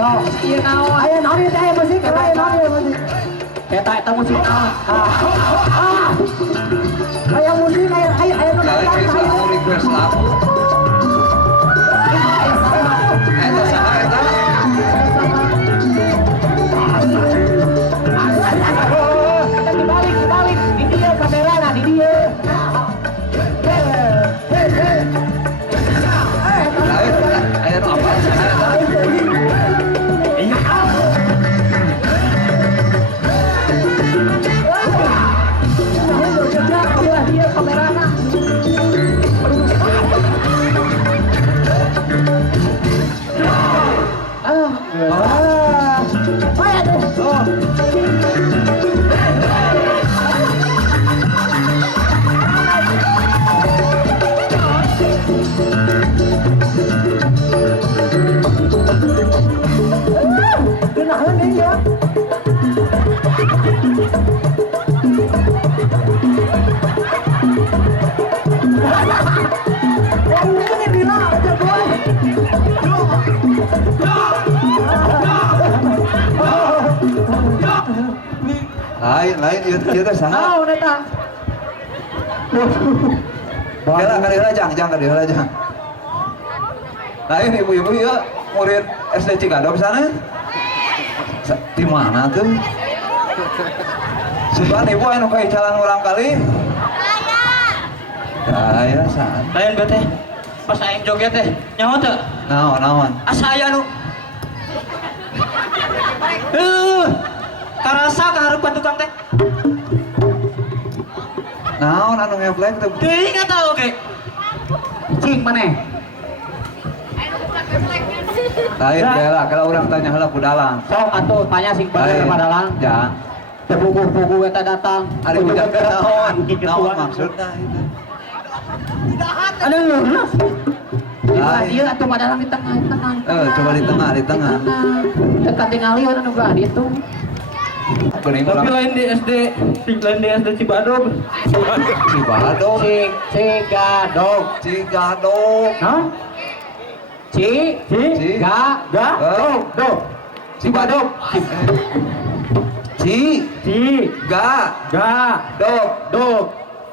Sok, ieu naon? Aya naon ieu teh musik, aya naon ieu musik. Eta musik naon? Aya musik, aya naon? Aya request lagu. Eta saha eta? Dibalik, di dieu kamerana, di dieu. Aya nu apa saha eta? Dia kamerana. Ayo tuh. Kenalan nih ya. Ini bila aja boy. Lain ieu teh saha? Naon eta? Kadira jang kadira jang. Lain ibu-ibu ieu murid SD Cigadog sana. Di mana tuh? Sugan ibu anu ka jalan urang kali. Aya saat. Lain teh pas aing joget teh nyaho teu? Naon? Asa aya nu karasa kaharupan tukang teh. Naon anu ngeplek teh? Teuing eta oge. Cing maneh. Lain bela kalau urang tanya heula ku dalang. Sok atuh tanya sing bener padalang. Jang. Teu puguh-puguh eta datang. Ari ujar naon? Naon maksudna itu? Ada lurus. Lain. Ieu atuh padalang di tengah. Coba di tengah. Dekat tinggali orang nu gak ditu. Kuning Tapi urang lain di SD Cibadog. Cigadog. Cigadog. Hah? Cigadog. Cigadog. Cigadog.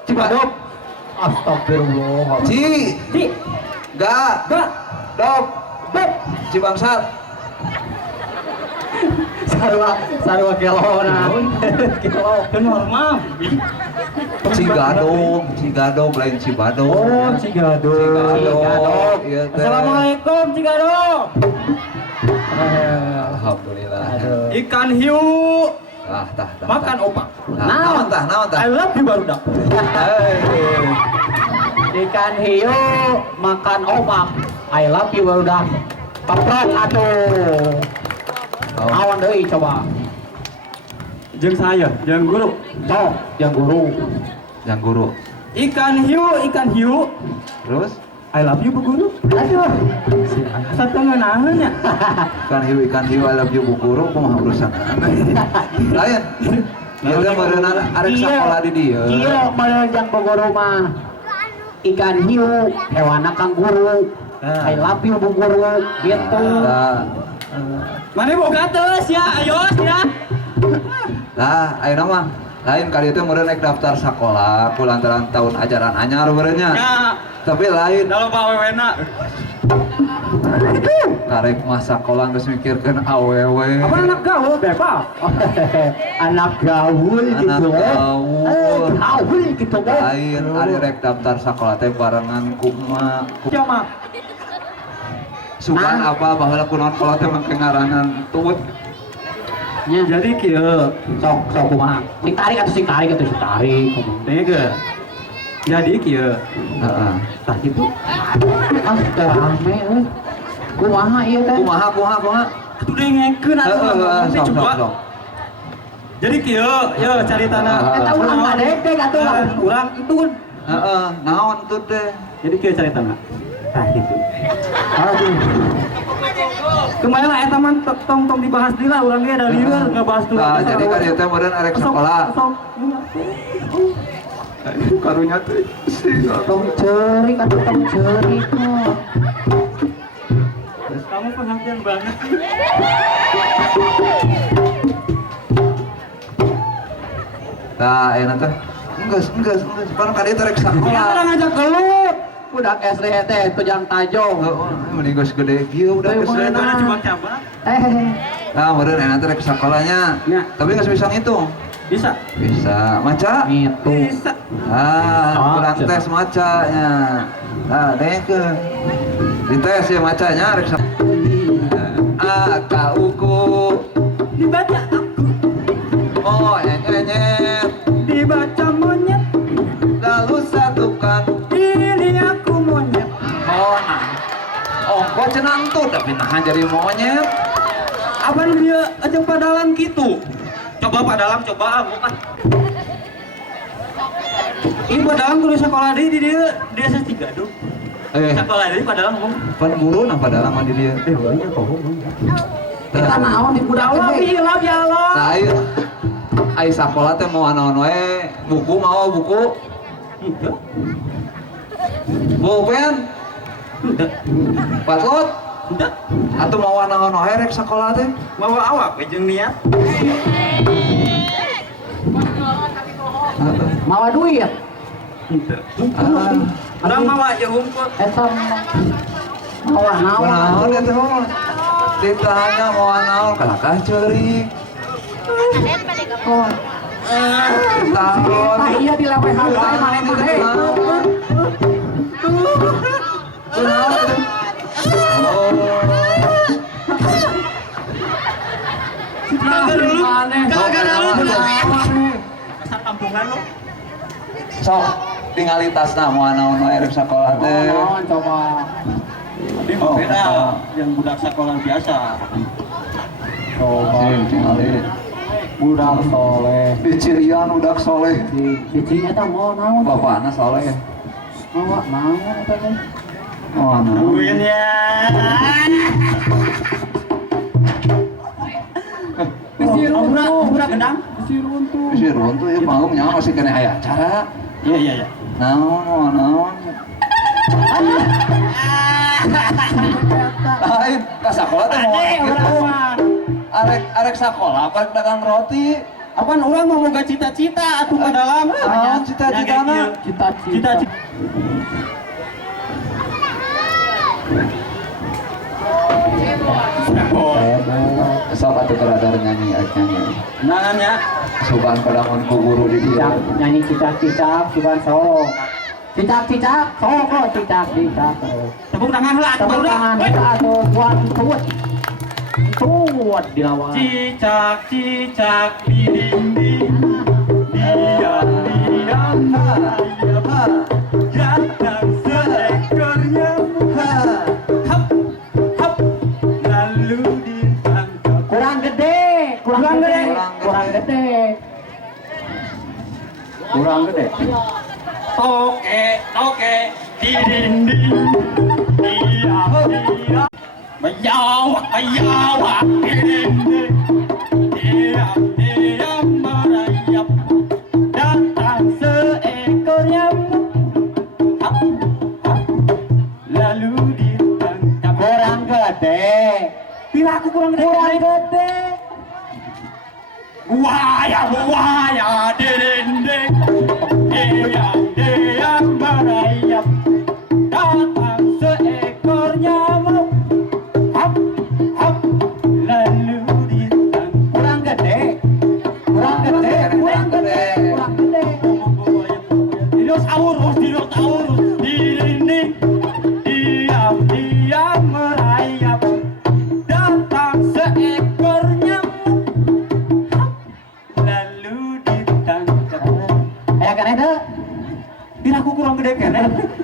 Cigadog. Astagfirullah. Cigadog. Cibangsat. Sarua kelona. Ke normal. Cigadog lain Cibadog. Oh, Cigadog. Iya teh. Assalamualaikum Cigadog. Alhamdulillah. Ikan hiu Tah. makan opak. Naon tah? I love you barudak. Ikan hiu makan opak. I love you barudak. Paprot atuh. Awan deui coba. Jeung saya, jeung guru. Sok, yang guru. Yang guru. Ikan hiu. Terus I love you Bu Guru. Aduh. Satu ngeunaheun nya. ikan hiu I love you Bu Guru kumaha urusan. Lain. Ieu teh meureun arek sakola di dieu. Iya, meureun jang Bu Guru mah. Ikan hiu, hewana kang guru. I love you Bu Guru gitu. Mane boga teus ya, ayo ya. Lah, ayeuna mah lain kali itu meureun rek daftar sakola ku lantaran tahun ajaran anyar meureun nya. Ya, Tapi lain kalau Pak Wewena. karek mah sakola geus mikirkeun awewe. Apa anak gaul bebas? Anak gaul gitu. Gaul gitu kan. Lain ari rek daftar sakola teh barengan ku emak. Siapa? Sugan apa baheula kunaon kolot teh mangke ngaranan tut. Nya Jadi kieu, sok kumaha? Sing tarik atuh sing tarik. tega. Jadi kieu. Heeh. Tah kitu. Ah, teu rame euy. Kumaha ieu teh? Kumaha? Atuh dengekeun atuh. Coba. Jadi kieu, yo caritana. Eta urang ngadeg atuh lah. Urang entun. Heeh, naon tut teh? Jadi kieu caritana. Tah kitu. Aduh. Kemarin lah eta mah tong dibahas deui lah urang ge da lieur ngebahas tuh. Nah, jadi kan ieu teh meureun arek sakola. Karunya teh sih. Tong ceurik atuh tong ceurik mah. Kamu perhatian banget sih. Nah, enak teh. Enggak. Pan kali teh rek Ya sakola. orang ngajak gelut. Budak SD teh tujang tajong. Mending geus gede kieu udah geus Mana enak. cuma cabang? Nah, meureun enak teh rek sakolanya. Ya. Tapi geus bisa ngitung. Bisa. Bisa. Maca? Itu. Bisa. Kurang tes macanya. Nah, ke dites ya macanya rek A K U ku Dibaca aku. oh enyet Dibaca monyet. lalu satukan Ini aku monyet. oh kok cenah tuh tapi nah jadi monyet Apa dia aja padalan gitu? Coba padalan coba bukan. Ini padalan kudu sekolah di dia SS3 tuh. Sekolah di padalan ngomong. pan guru nah pada lama di dia Banyak kok. Kita naon di budak Allah teh. bilang ya Allah. nah ayo sakola teh mau anaon we buku mau buku Enggak. pulpen Enggak. paslot Enggak. atau mau anaon we rek sakola teh Bawa awak we jeung niat. Mawa duit. Enggak. Ah. Urang mawa jeung hungkul. Eta mawa naon. naon eta mah ditanya mau anaon kalakah ceurik Oh. tahun Ah iya dilewehan bae maneh mah he. Gara-gara lu. Asal kampungan lu. sok tinggali tasna mau anaon we rek sakola teh Naon coba. Tapi mah beda yang budak sekolah biasa. Coba. tinggali Budak soleh. di Cirian udah soleh Di cicing eta mau naon? bapakna soleh Mawa naon eta teh? mau anaon Tungguin ya. Budak gedang. si runtuh ya panggung nyawa masih kena aya acara Iya. naon lain ka sakola teh mau gitu arek sakola apa dagang roti Apaan orang mau boga cita-cita atuh ke dalam. cita-citana Cita-cita. sok atuh keradar nyanyi Nangannya sugan padangun ku guru di dia Nyanyi cicak-cicak bukan sok. Cicak-cicak sok kok cicak-cicak. tepuk tangan lah atuh Tepuk udah. tangan kita atuh buat tuut. Tuut di lawan. Cicak-cicak di dinding. Diam-diam merayap. Datang seekor nyamuk. Hap, hap, lalu ditangkap. Kurang gede. Kurang gede. Kurang gede. Kurang gede. Toke di dinding. Diam-diam Bayawak di dinding. Diam-diam merayap. Datang seekor nyamuk. Hap, hap, lalu ditangkap. Kurang gede. Bila aku kurang gede. Kurang gede. Buaya di dinding. Diam-diam merayap. Datang seekor nyamuk. Hap, hap, lalu ditangkap. Kurang gede. Kurang gede. Kurang gede. Kurang gede. Dinosaurus di dinding. Diam-diam merayap. Datang seekor nyamuk. Hap, lalu ditangkap. Aya kan eta? Bila aku kurang gede kan?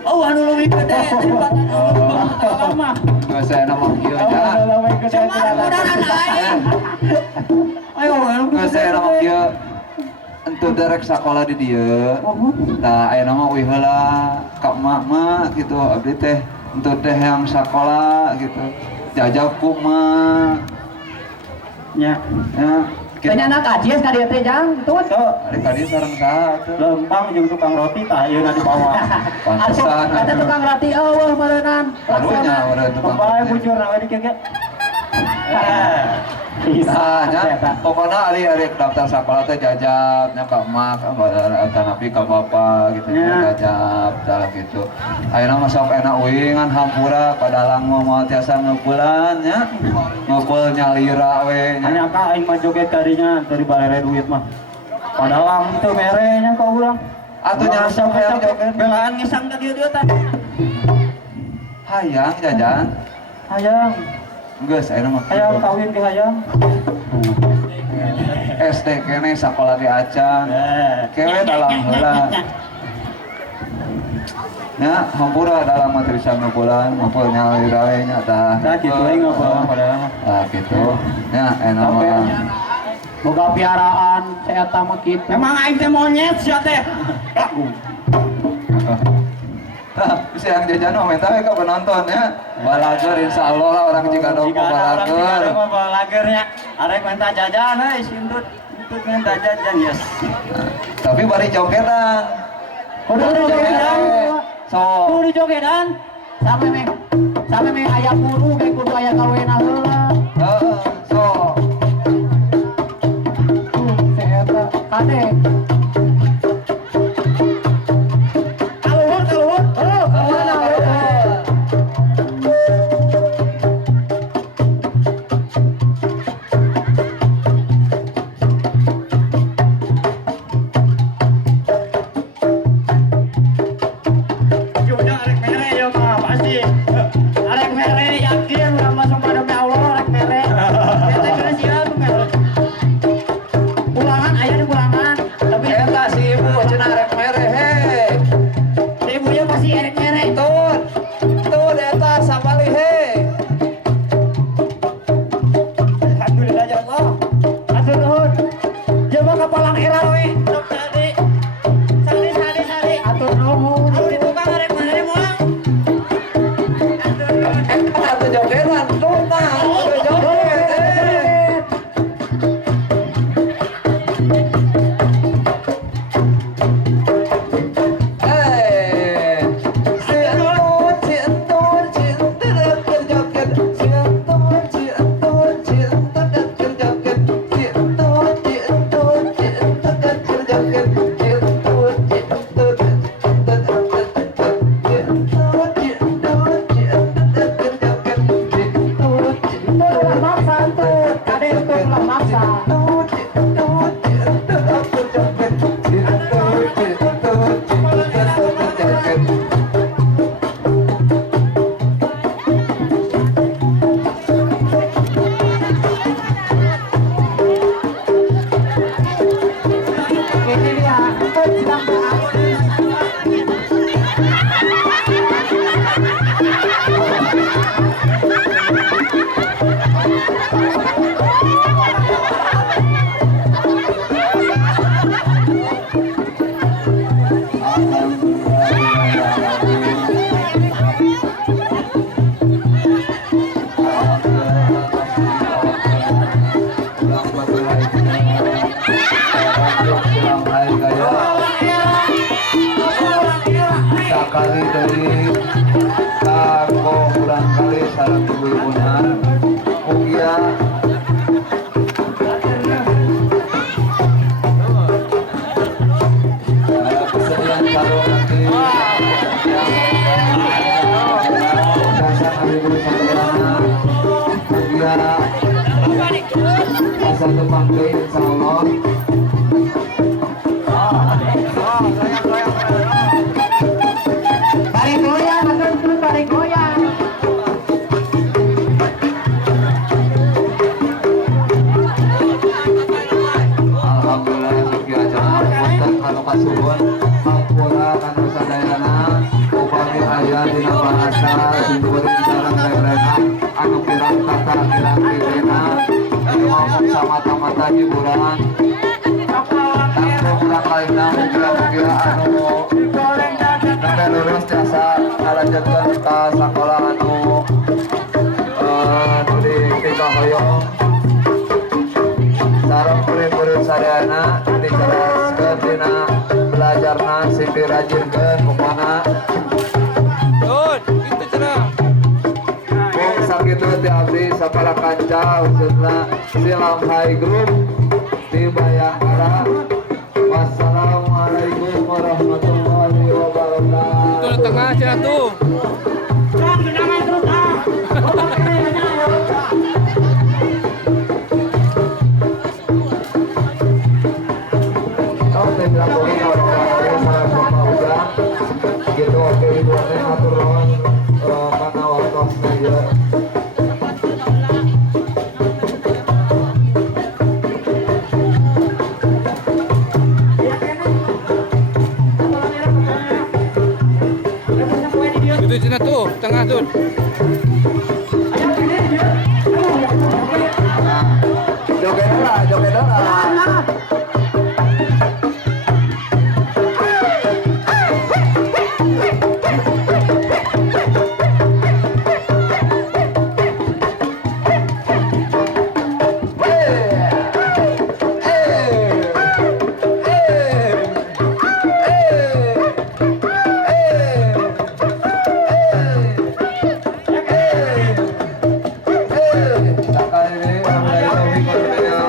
Oh, anu lebih gede daripada lama. nggak saya nama kieu aja Ayo, nggak saya nama kieu entu derek sakola di dia nah aya nama wih heula ka emak gitu abdi teh entu teh yang sakola gitu jajak ku emak Ya, ya Tanya anak ajies ka dieu teh jang tut. Tuh, Ari kadi sareng saha tuh? lempang jeung tukang roti tah ayeuna di bawah. Pantesan. Ada tukang roti eueuh meureunnan. Aduhnya udah tukang. Bae bujur na di keke. Nah, nya pokoknya ari daftar sekolah teh jajab nya ka emak tapi ka bapak gitu nya jajab tah gitu. Ayeuna mah sok enak euy ngan hampura padalang mah tiasa ngeupulan nya. Ngumpul nyalira we nya. Hanya ka aing mah joget kadinya teu dibalere duit mah. Padahal teu mere nya ka urang. Atuh nya sok hayang joget. Belaan ngisang ka dieu tah. Hayang jajan. Hayang, Geus ayeuna mah. hayang kawin ke hayang. SD kene sakola di acan. Kewe dalam heula. Ya, hampura dalam materi sama bulan, ngumpul nyalira we nya tah. Nah kitu aing ngapa padahal mah. Nah gitu. Ya, enak mah. Boga piaraan saya eta mah kitu. Emang aing teh monyet sia teh. Bisa yang jajan mah minta we ka penonton ya. Balager insyaallah lah orang jika dong balager. Balagernya arek minta jajan euy sintut minta jajan yes. Tapi bari jogetan. Kudu jogedan. So, Kudu jogedan. Sampai me aya guru ge kudu aya gawena heula. so. Saya eta kade. Kaluhur. Oh, kawana we. Juda arek mere yo mah pasti. Arek mere yakin urang masuk pada Allah arek mere. Eta geus siap mere. Ulangan aya di ulangan, tapi Eta si ibu cenah rek mere he. ibunya masih arek mere. Tut eta sabali he. Alhamdulillah ya Allah. Atur nuhun. Jeung kapalang era we. Sok tadi. Sari. Atur nuhun. Abdi tukang arek mere moal. Atur nuhun. Atuh jogetan tut nah, atuh joget. Ulah maksa tuh. Kade itu ulah maksa. Ini dia. Sedang Kali dari kako kurang kali sareng ibu-ibunya mugia kesediaan karo nanti dasar ibu saudara mugia asal tepangke insyaallah. tarik goyang, atur terus tarik goyang. Alhamdulillah mugi acara punten kanu kasuhun hampura kanu sadayana upami aya dina bahasa simkuring sareng rek-rekan anu kirang tata kirang pipina ngomong samata-mata hiburan tanggung urang lainna mugia-mugia anu sampai lulus jasa ngalanjutkeun ka sakola anu di Tiga Hoyong sareng sadayana diceraskeun dina belajarna sing dirajinkeun pokona. Gitu cenah. Mung sakitu ti abdi sapala kanca khususna Silam Hai Group di Bayangkara. Wassalamualaikum warahmatullahi wabarakatuh. Tuh di tengah cenah tuh. Gitu oke ibu atur lawan karena waktu ya. Gitu cenah tuh, tengah tuh. Joget lah.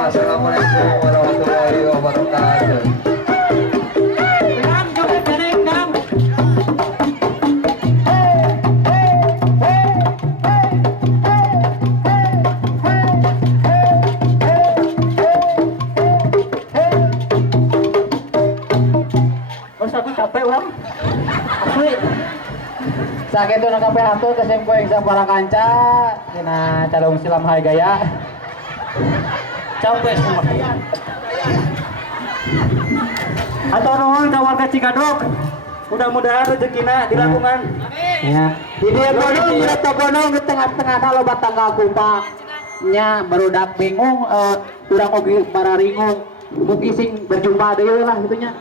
Assalamualaikum warahmatullahi wabarakatuh. Sakit na kape hato kasi ko sa para kanca dina calong Silam Hai Gaya. Capek semua. Atau nuhun ka warga Cikadok. Mudah-mudahan rezekina dilakukan. Ya. Di dia gunung, kita gunung di tengah-tengah kalau batang kupa. Nya barudak bingung, urang oge para ringung. Mungkin sing berjumpa deui lah gitunya.